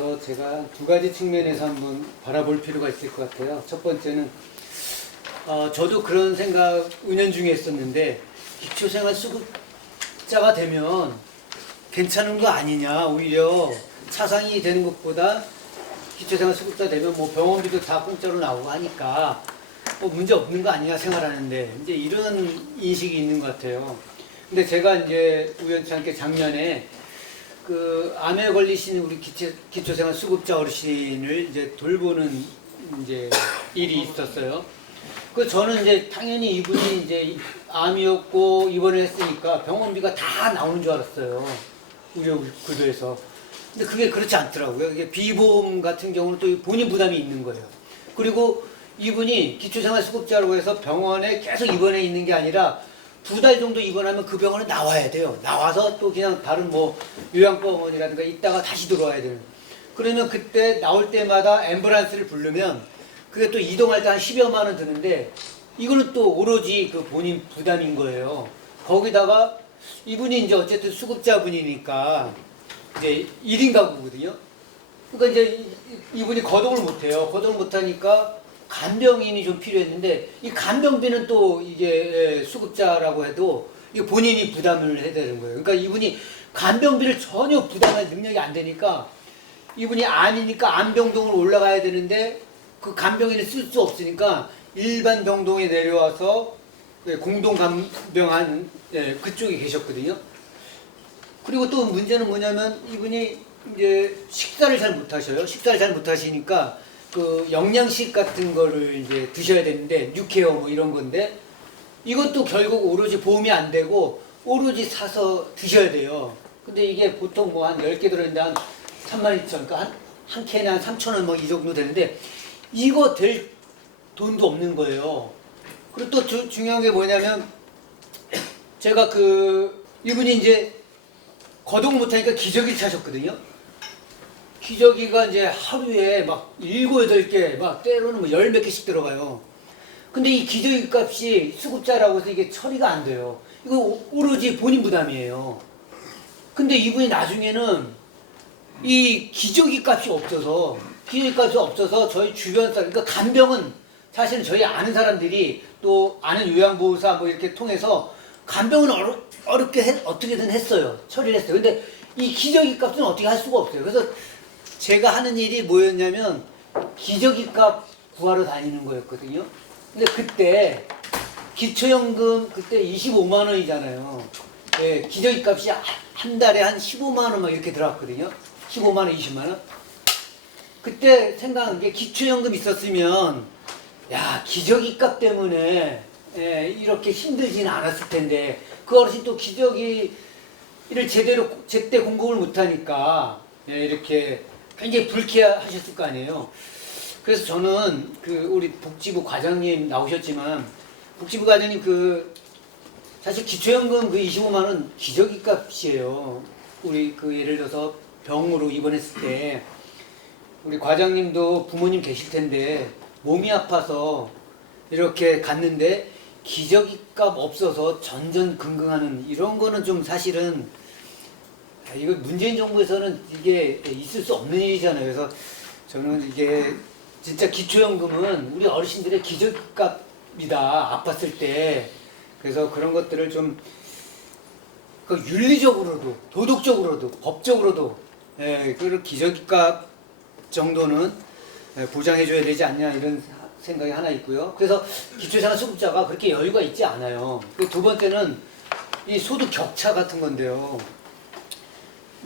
대해서 제가 두 가지 측면에서 한번 바라볼 필요가 있을 것 같아요. 첫 번째는 저도 그런 생각 은연중에 했었는데 기초생활수급자가 되면 괜찮은 거 아니냐, 오히려 차상이 되는 것보다 기초생활수급자 되면 뭐 병원비도 다 공짜로 나오고 하니까 뭐 문제 없는 거 아니냐 생활하는데 이제 이런 인식이 있는 것 같아요. 근데 제가 이제 우연치 않게 작년에 그 암에 걸리신 우리 기초생활 수급자 어르신을 이제 돌보는 이제 일이 있었어요. 그 저는 이제 당연히 이분이 이제 암이었고 입원을 했으니까 병원비가 다 나오는 줄 알았어요. 의료구조에서. 근데 그게 그렇지 않더라고요. 이게 비보험 같은 경우는 또 본인 부담이 있는 거예요. 그리고 이분이 기초생활 수급자라고 해서 병원에 계속 입원해 있는 게 아니라 2달 정도 입원하면 그 병원에 나와야 돼요. 나와서 또 그냥 다른 뭐 요양병원이라든가 있다가 다시 들어와야 되는. 그러면 그때 나올 때마다 앰뷸런스를 부르면 그게 또 이동할 때 한 10여만 원 드는데 이거는 또 오로지 그 본인 부담인 거예요. 거기다가 이분이 이제 어쨌든 수급자분이니까 이제 1인 가구거든요. 그러니까 이제 이분이 거동을 못 해요. 거동을 못 하니까 간병인이 좀 필요했는데 이 간병비는 또 이게 수급자라고 해도 이게 본인이 부담을 해야 되는 거예요. 그러니까 이분이 간병비를 전혀 부담할 능력이 안 되니까 이분이 암이니까 암병동을 올라가야 되는데 그 간병인을 쓸 수 없으니까 일반 병동에 내려와서 공동 간병하는 그쪽에 계셨거든요. 그리고 또 문제는 뭐냐면 이분이 이제 식사를 잘 못 하셔요. 식사를 잘 못 하시니까 그 영양식 같은 거를 이제 드셔야 되는데 뉴케어 뭐 이런 건데 이것도 결국 오로지 보험이 안 되고 오로지 사서 드셔야 돼요. 근데 이게 보통 뭐 한 10개 들어있는데 한 32,000원, 그러니까 한 캔에 한 3,000원 뭐 이 정도 되는데 이거 될 돈도 없는 거예요. 그리고 또 중요한 게 뭐냐면 제가 그 이분이 이제 거동 못하니까 기저귀 차셨거든요. 기저귀가 이제 하루에 막 7, 8개, 막 때로는 뭐 10몇 개씩 들어가요. 근데 이 기저귀 값이 수급자라고 해서 이게 처리가 안 돼요. 이거 오로지 본인 부담이에요. 근데 이분이 나중에는 이 기저귀 값이 없어서 저희 주변 사람, 그러니까 간병은 사실은 저희 아는 사람들이 또 아는 요양보호사 뭐 이렇게 통해서 간병은 어렵게 어떻게든 했어요. 처리를 했어요. 근데 이 기저귀 값은 어떻게 할 수가 없어요. 그래서 제가 하는 일이 뭐였냐면 기저귀 값 구하러 다니는 거였거든요. 근데 그때 기초연금 그때 25만 원이잖아요. 예, 기저귀 값이 한 달에 한 15만 원 막 이렇게 들어갔거든요. 15만 원, 20만 원. 그때 생각한 게 기초연금 있었으면 야, 기저귀 값 때문에 이렇게 힘들지는 않았을 텐데 그 어르신 또 기저귀를 제때 공급을 못하니까 이렇게 굉장히 불쾌하셨을 거 아니에요. 그래서 저는 그 우리 복지부 과장님 나오셨지만 복지부 과장님 그 사실 기초연금 그 25만 원 기저귀 값이에요. 우리 그 예를 들어서 병으로 입원했을 때 우리 과장님도 부모님 계실 텐데 몸이 아파서 이렇게 갔는데 기저귀 값 없어서 전전긍긍하는 이런 거는 좀 사실은 이거 문재인 정부에서는 이게 있을 수 없는 일이잖아요. 그래서 저는 이게 진짜 기초연금은 우리 어르신들의 기저귀 값이다. 아팠을 때. 그래서 그런 것들을 좀 그 윤리적으로도 도덕적으로도 법적으로도 그런 기저귀 값 정도는 보장해줘야 되지 않냐 이런 생각이 하나 있고요. 그래서 기초생활수급자가 그렇게 여유가 있지 않아요. 두 번째는 이 소득 격차 같은 건데요.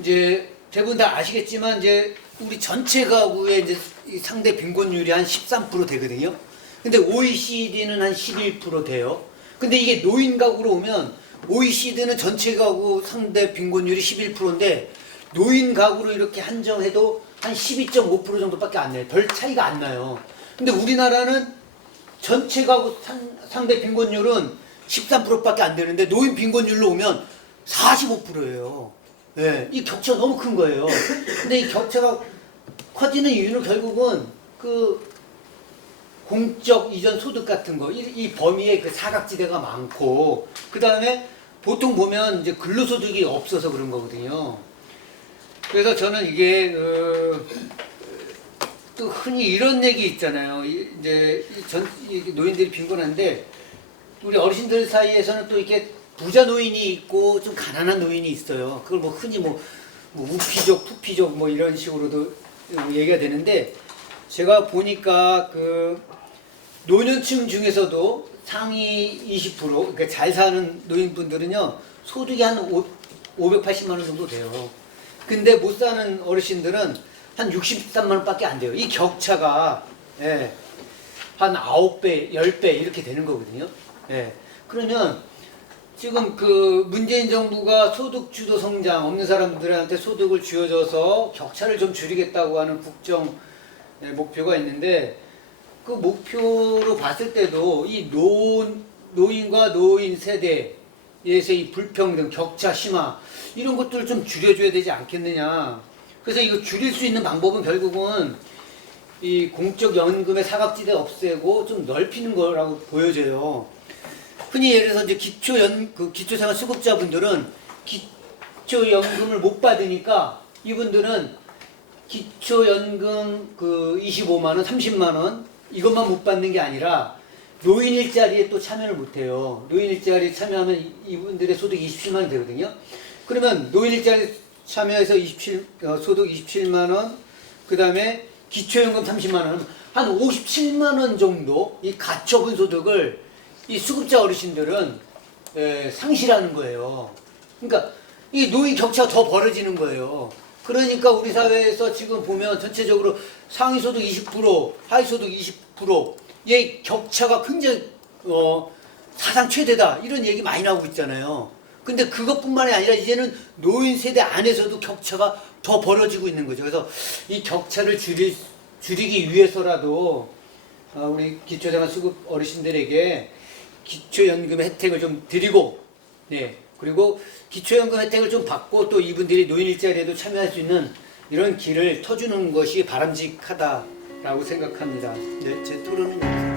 이제 대부분 다 아시겠지만 이제 우리 전체 가구의 이제 상대 빈곤율이 한 13% 되거든요. 근데 OECD는 한 11% 돼요. 근데 이게 노인 가구로 오면 OECD는 전체 가구 상대 빈곤율이 11%인데 노인 가구로 이렇게 한정해도 한 12.5% 정도밖에 안 나요. 별 차이가 안 나요. 근데 우리나라는 전체 가구 상대 빈곤율은 13%밖에 안 되는데 노인 빈곤율로 오면 45%예요. 네, 이 격차가 너무 큰 거예요. 근데 이 격차가 커지는 이유는 결국은 그 공적 이전 소득 같은 거, 이 범위에 그 사각지대가 많고, 그 다음에 보통 보면 이제 근로소득이 없어서 그런 거거든요. 그래서 저는 이게 흔히 이런 얘기 있잖아요. 이제 이 노인들이 빈곤한데 우리 어르신들 사이에서는 또 이렇게 부자 노인이 있고 좀 가난한 노인이 있어요. 그걸 뭐 흔히 뭐 우피족, 푸피족 뭐 이런 식으로도 얘기가 되는데 제가 보니까 그 노년층 중에서도 상위 20% 그러니까 잘 사는 노인분들은요 소득이 한 580만 원 정도 돼요. 근데 못 사는 어르신들은 한 63만 원밖에 안 돼요. 이 격차가 예, 한 9배, 10배 이렇게 되는 거거든요. 예. 그러면 지금 그 문재인 정부가 소득 주도 성장 없는 사람들한테 소득을 쥐어줘서 격차를 좀 줄이겠다고 하는 국정 목표가 있는데 그 목표로 봤을 때도 이 노인과 노인 세대에서 이 불평등, 격차 심화 이런 것들을 좀 줄여줘야 되지 않겠느냐. 그래서 이거 줄일 수 있는 방법은 결국은 이 공적 연금의 사각지대 없애고 좀 넓히는 거라고 보여져요. 흔히 예를 들어서 이제 기초생활수급자분들은 기초연금을 못 받으니까 이분들은 기초연금 그 25만 원, 30만 원 이것만 못 받는 게 아니라 노인 일자리에 또 참여를 못 해요. 노인 일자리에 참여하면 이분들의 소득이 27만 원 되거든요. 그러면 노인 일자리 참여해서 소득 27만 원, 그 다음에 기초연금 30만 원, 한 57만 원 정도 이 가처분 소득을 이 수급자 어르신들은 상실하는 거예요. 그러니까 이 노인 격차가 더 벌어지는 거예요. 그러니까 우리 사회에서 지금 보면 전체적으로 상위 소득 20%, 하위 소득 20%의 격차가 굉장히 사상 최대다 이런 얘기 많이 나오고 있잖아요. 근데 그것뿐만이 아니라 이제는 노인 세대 안에서도 격차가 더 벌어지고 있는 거죠. 그래서 이 격차를 줄이기 위해서라도 우리 기초생활수급 어르신들에게 기초연금의 혜택을 좀 드리고, 네, 그리고 기초연금 혜택을 좀 받고 또 이분들이 노인 일자리에도 참여할 수 있는 이런 길을 터주는 것이 바람직하다라고 생각합니다. 네, 제 토론은 여기서.